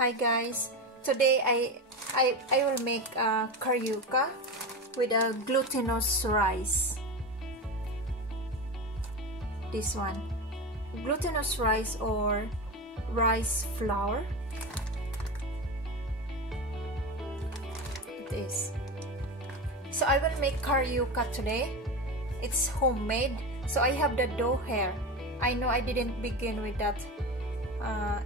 Hi guys, today I will make a carioca with a glutinous rice. This one, glutinous rice or rice flour. It is. So I will make carioca today. It's homemade, so I have the dough here. I know I didn't begin with that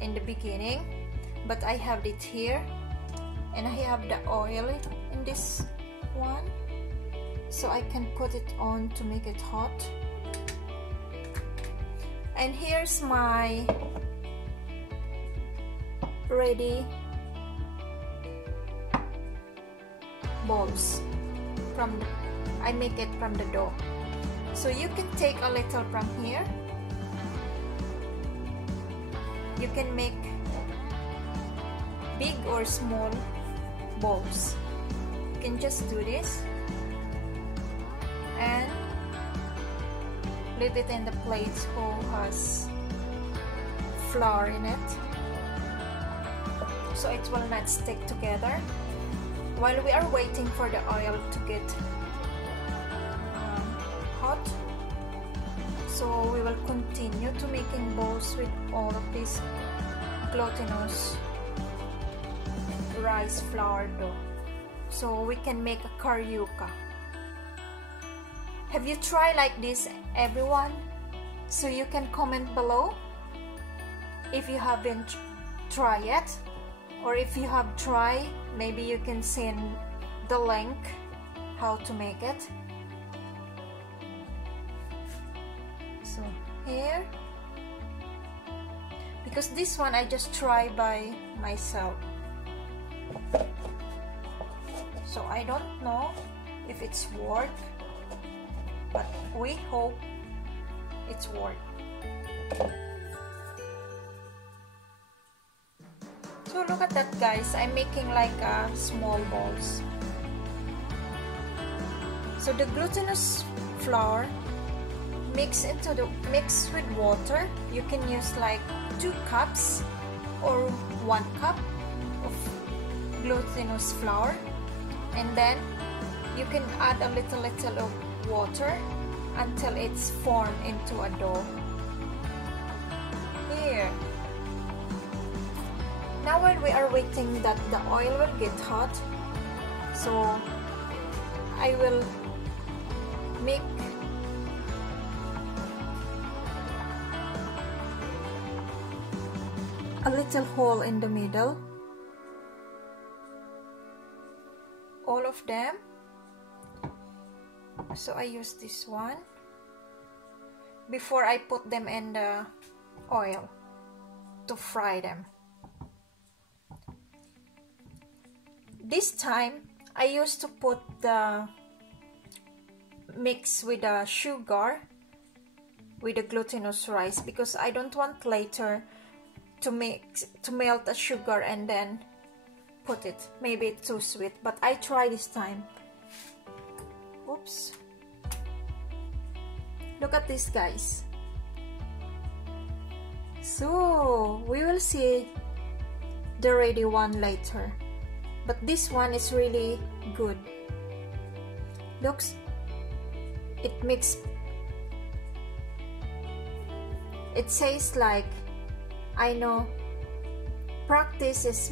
in the beginning, but I have it here, and I have the oil in this one, so I can put it on to make it hot. And here's my ready balls I make it from the dough. So you can take a little from here. You can make big or small balls. You can just do this and leave it in the plate who has flour in it, so it will not stick together. While we are waiting for the oil to get hot, so we will continue to making balls with all of this glutinous rice flour dough, so we can make a carioca. Have you tried like this, everyone? So you can comment below if you haven't tried yet, or if you have tried, maybe you can send the link how to make it. So here, because this one I just try by myself, so I don't know if it's work, but we hope it's work. So look at that, guys, I'm making like small balls. So the glutinous flour mix with water. You can use like 2 cups or 1 cup of glutinous flour, and then you can add a little of water until it's formed into a dough. Here. Now while we are waiting that the oil will get hot, so I will make a little hole in the middle, all of them. So I use this one before I put them in the oil to fry them. This time I used to put the mix with the sugar with the glutinous rice, because I don't want later to melt the sugar and then put it. Maybe it's too sweet, but I try this time. Oops. Look at this, guys. So we will see the ready one later, but this one is really good. Looks, it mix, it says like, I know practice is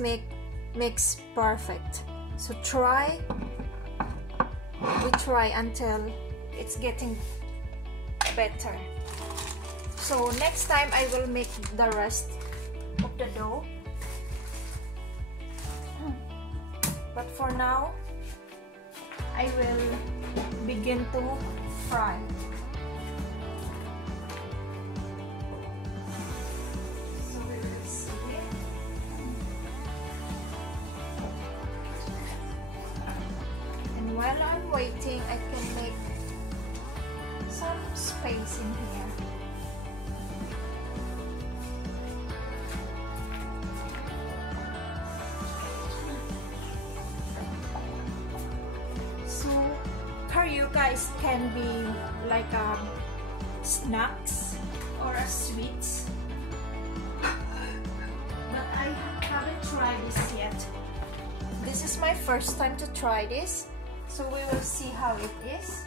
makes perfect. So we try until it's getting better. So next time I will make the rest of the dough, but for now I will begin to fry. So we will see. And while I'm waiting, I can make some space in here. So carioca can be like snacks or sweets, but I haven't tried this yet. This is my first time to try this, so we will see how it is.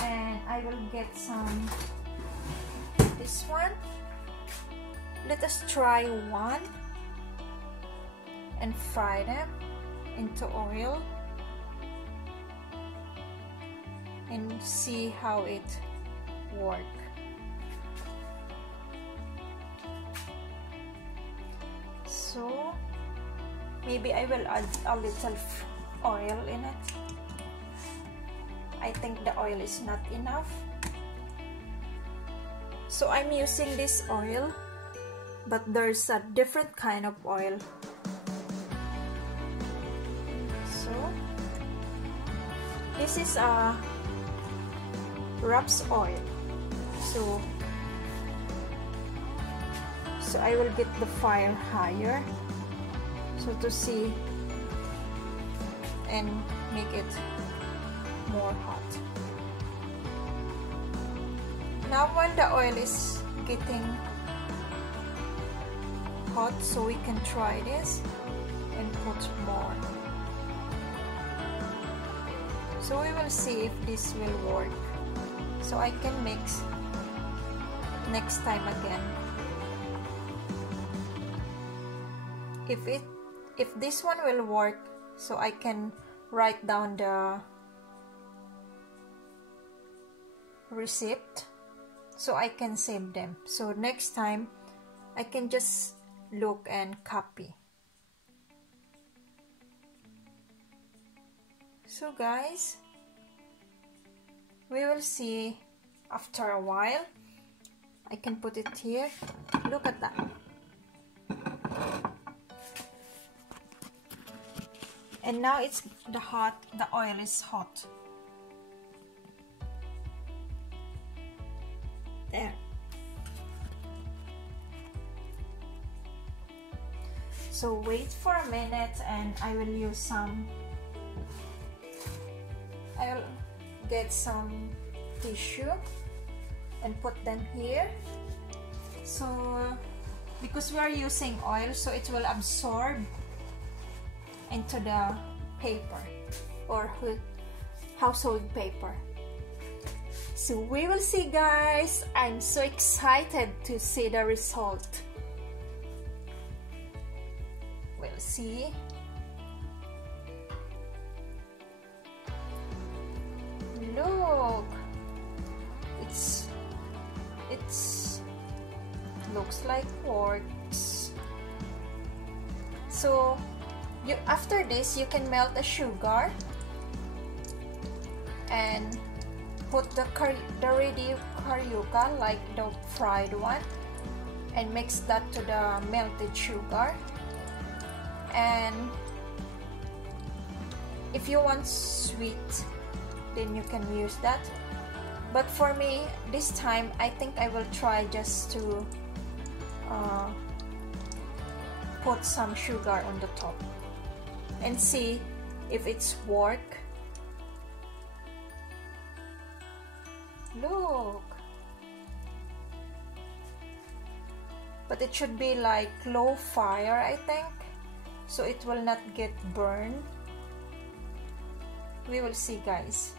And I will get some, this one. Let us try one and fry them into oil and see how it works. So maybe I will add a little oil in it. I think the oil is not enough. So I'm using this oil, but there's a different kind of oil. So this is a raps oil. So I will get the fire higher, so to see and make it more hot. Now when the oil is getting hot, so we can try this and put more. So we will see if this will work, so I can mix next time again. If this one will work, so I can write down the receipt so I can save them, so next time I can just look and copy. So guys, we will see after a while. I can put it here. Look at that. And now it's the oil is hot. There. So wait for a minute and I will use some, I'll get some tissue and put them here. So because we are using oil, so it will absorb into the paper or household paper. So we will see, guys. I'm so excited to see the result. We'll see. Look, it's looks like works. So after this, you can melt the sugar and put the ready Carioca, like the fried one, and mix that to the melted sugar. And if you want sweet, then you can use that. But for me, this time, I think I will try just to put some sugar on the top and see if it's work. Look, but it should be like low fire, I think, so it will not get burned. We will see, guys.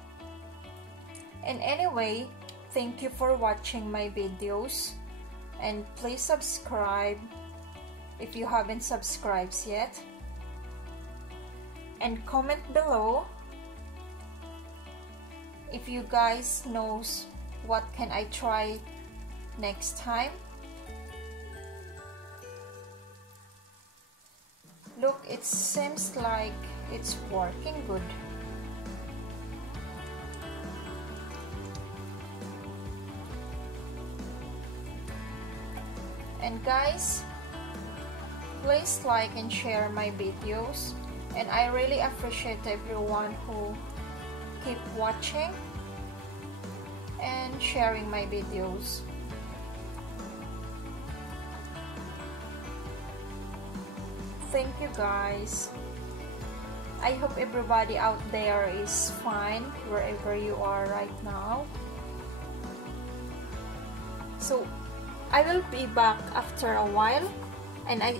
And anyway, thank you for watching my videos, and please subscribe if you haven't subscribed yet, and comment below if you guys knows what can I try next time. Look, it seems like it's working good. And guys, please like and share my videos, and I really appreciate everyone who keep watching and sharing my videos. Thank you, guys. I hope everybody out there is fine wherever you are right now. So I will be back after a while, and I